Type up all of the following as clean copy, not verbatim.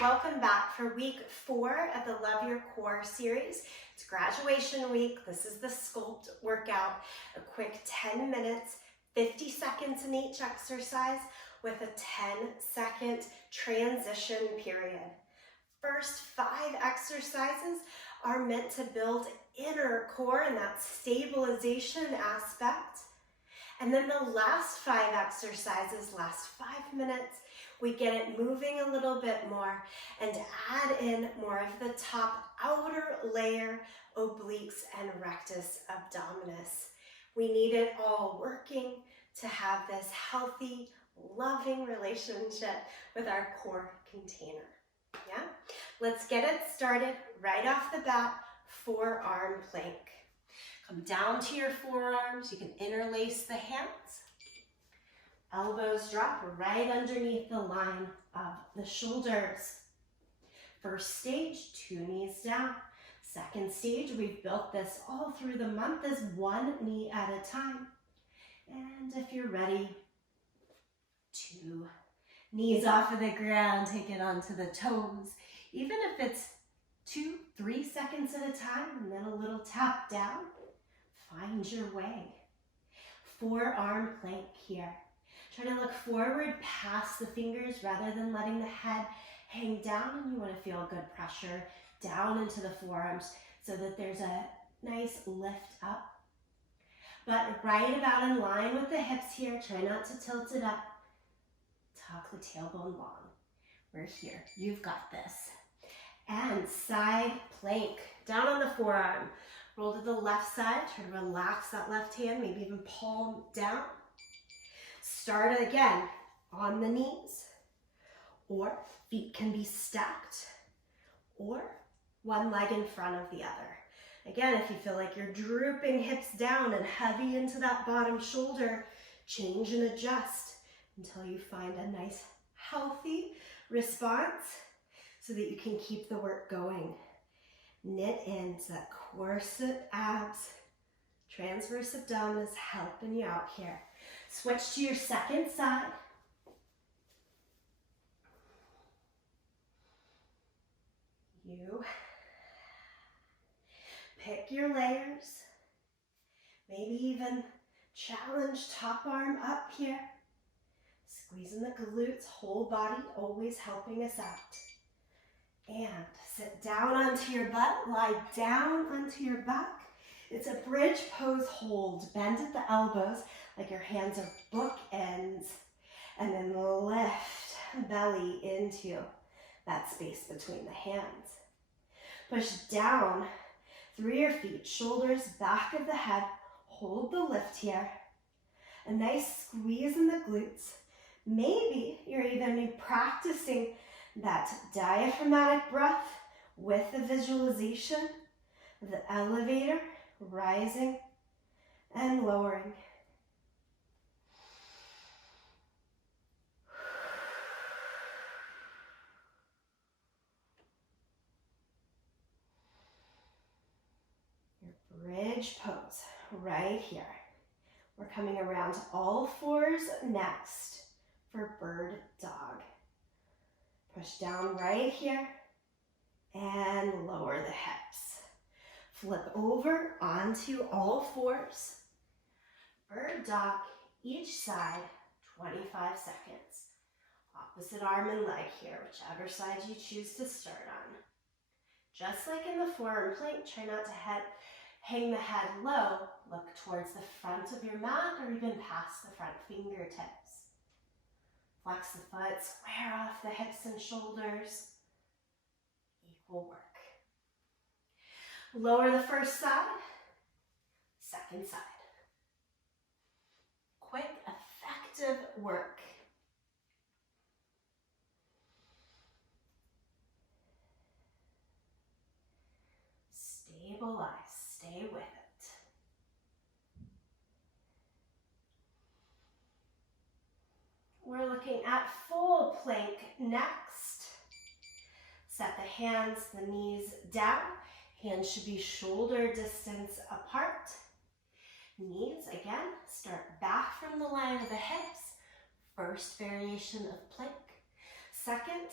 welcome back for week 4 of the Love Your Core series. It's graduation week. This is the Sculpt workout, a quick 10 minutes, 50 seconds in each exercise with a 10-second transition period. First 5 exercises are meant to build inner core and that stabilization aspect. And then the last 5 exercises, last 5 minutes, we get it moving a little bit more and add in more of the top outer layer, obliques and rectus abdominis. We need it all working to have this healthy, loving relationship with our core container. Yeah? Let's get it started right off the bat, forearm plank. Come down to your forearms. You can interlace the hands. Elbows drop right underneath the line of the shoulders. First stage, 2 knees down. Second stage, we've built this all through the month, is 1 knee at a time. And if you're ready, 2 knees off of the ground, take it onto the toes. Even if it's 2-3 seconds at a time, and then a little tap down, find your way. Forearm plank here. Try to look forward past the fingers rather than letting the head hang down, and you want to feel good pressure down into the forearms so that there's a nice lift up. But right about in line with the hips here, try not to tilt it up. Tuck the tailbone long. We're here. You've got this. And side plank. Down on the forearm. Roll to the left side. Try to relax that left hand, maybe even palm down. Start again on the knees, or feet can be stacked, or one leg in front of the other. Again, if you feel like you're drooping hips down and heavy into that bottom shoulder, change and adjust until you find a nice healthy response so that you can keep the work going. Knit into that corset abs, transverse abdominis helping you out here. Switch to your second side. You pick your layers. Maybe even challenge top arm up here. Squeezing the glutes, whole body, always helping us out. And sit down onto your butt, lie down onto your back. It's a bridge pose hold. Bend at the elbows like your hands are bookends. And then lift belly into that space between the hands. Push down through your feet, shoulders, back of the head. Hold the lift here. A nice squeeze in the glutes. Maybe you're even practicing that diaphragmatic breath with the visualization of the elevator, rising and lowering. Your bridge pose right here. We're coming around all fours next for bird dog. Push down right here and lower the hips. Flip over onto all fours. Bird dog, each side, 25 seconds. Opposite arm and leg here, whichever side you choose to start on. Just like in the forearm plank, try not to hang the head low. Look towards the front of your mat or even past the front fingertips. Flex the foot, square off the hips and shoulders. Equal work. Lower the first side, second side. Quick, effective work. Stabilize, stay with it. We're looking at full plank next. Set the hands, the knees down. Hands should be shoulder distance apart. Knees, again, start back from the line of the hips. First variation of plank. Second,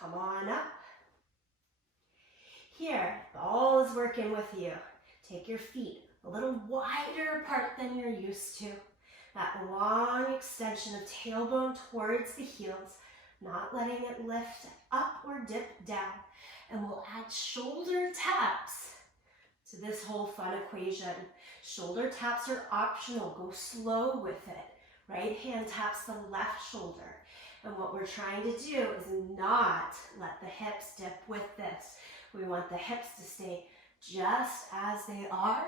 Come on up. Here, ball is working with you. Take your feet a little wider apart than you're used to. That long extension of tailbone towards the heels, not letting it lift up or dip down. And we'll add shoulder taps to this whole fun equation. Shoulder taps are optional. Go slow with it. Right hand taps the left shoulder. And what we're trying to do is not let the hips dip with this. We want the hips to stay just as they are.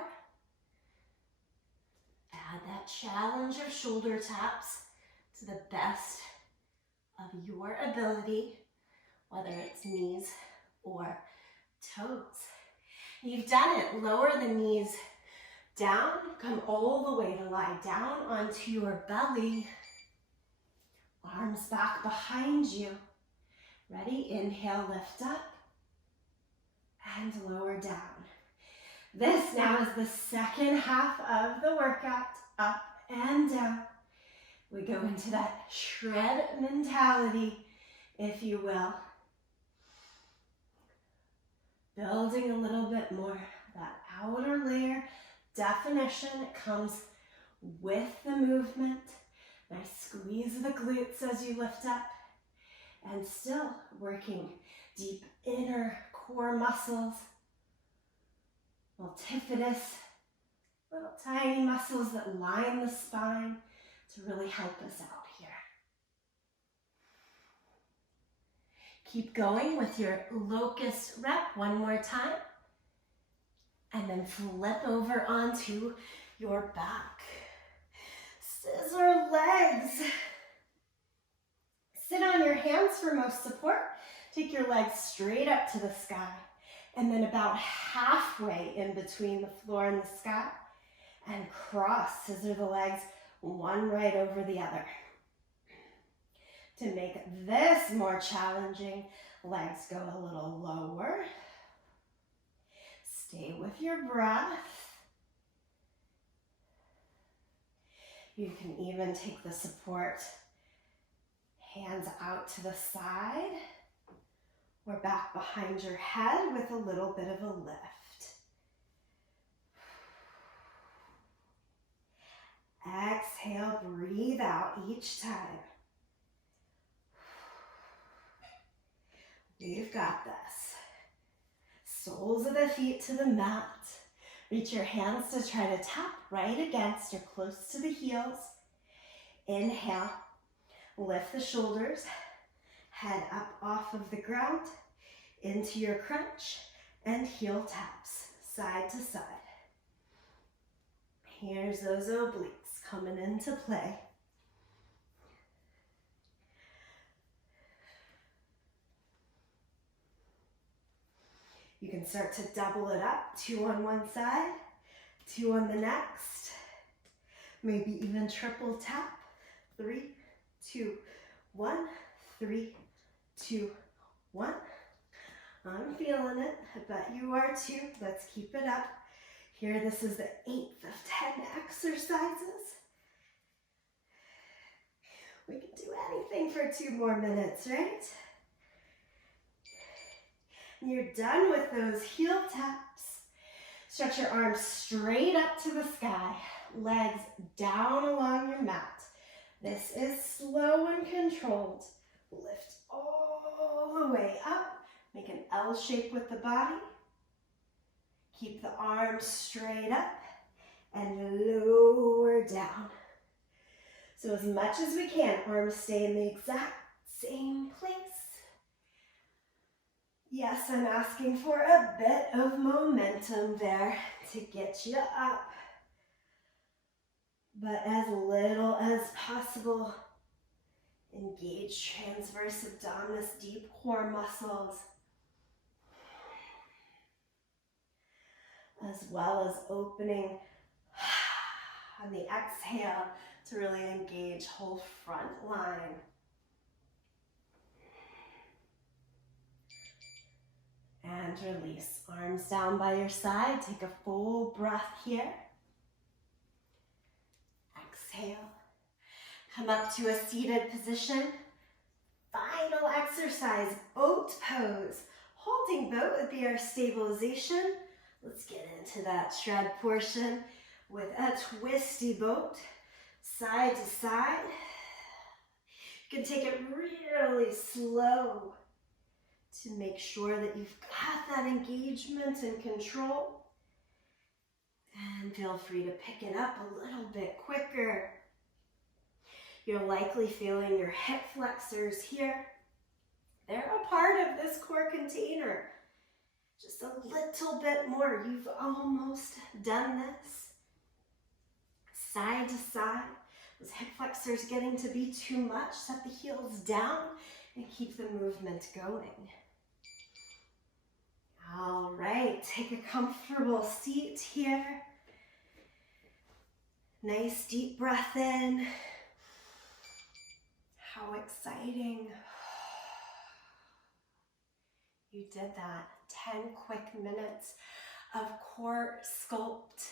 Add that challenge of shoulder taps to the best of your ability, whether it's knees or toes. You've done it. Lower the knees down. Come all the way to lie down onto your belly. Arms back behind you. Ready? Inhale, lift up. And lower down. This now is the second half of the workout. Up and down. We go into that shred mentality, if you will. Building a little bit more. That outer layer definition comes with the movement. Nice squeeze of the glutes as you lift up. And still working deep inner core muscles. Multifidus, little tiny muscles that line the spine to really help us out here. Keep going with your locust rep one more time. And then flip over onto your back. Scissor legs. Sit on your hands for most support. Take your legs straight up to the sky. And then about halfway in between the floor and the sky. And cross, scissor the legs, one right over the other. To make this more challenging, legs go a little lower. Stay with your breath. You can even take the support, hands out to the side. Or back behind your head with a little bit of a lift. Exhale, breathe out each time. You've got this. Soles of the feet to the mat. Reach your hands to try to tap right against or close to the heels. Inhale, lift the shoulders. Head up off of the ground, into your crunch, and heel taps, side to side. Here's those obliques coming into play. You can start to double it up, 2 on one side, 2 on the next. Maybe even triple tap, 3, 2, 1, 3, 2, 1. I'm feeling it. I bet you are too. Let's keep it up. Here, this is the 8th of 10 exercises. We can do anything for 2 more minutes, right? And you're done with those heel taps. Stretch your arms straight up to the sky. Legs down along your mat. This is slow and controlled. Lift all the way up. Make an L shape with the body. Keep the arms straight up and lower down. So as much as we can, arms stay in the exact same place. Yes, I'm asking for a bit of momentum there to get you up. But as little as possible. Engage transverse abdominis, deep core muscles. As well as opening on the exhale to really engage whole front line. And release. Arms down by your side. Take a full breath here. Exhale. Come up to a seated position. Find final exercise, boat pose. Holding boat would be our stabilization. Let's get into that shred portion with a twisty boat, side to side. You can take it really slow to make sure that you've got that engagement and control. And feel free to pick it up a little bit quicker. You're likely feeling your hip flexors here. They're a part of this core container. Just a little bit more. You've almost done this. Side to side. Those hip flexors getting to be too much. Set the heels down and keep the movement going. All right, take a comfortable seat here. Nice deep breath in. How exciting. You did that. 10 quick minutes of core sculpt.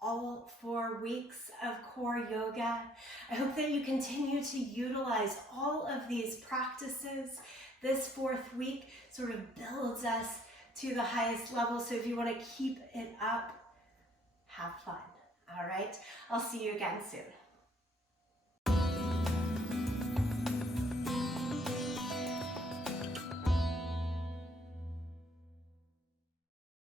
All 4 weeks of core yoga. I hope that you continue to utilize all of these practices. This 4th week sort of builds us to the highest level. So if you want to keep it up, have fun. All right. I'll see you again soon.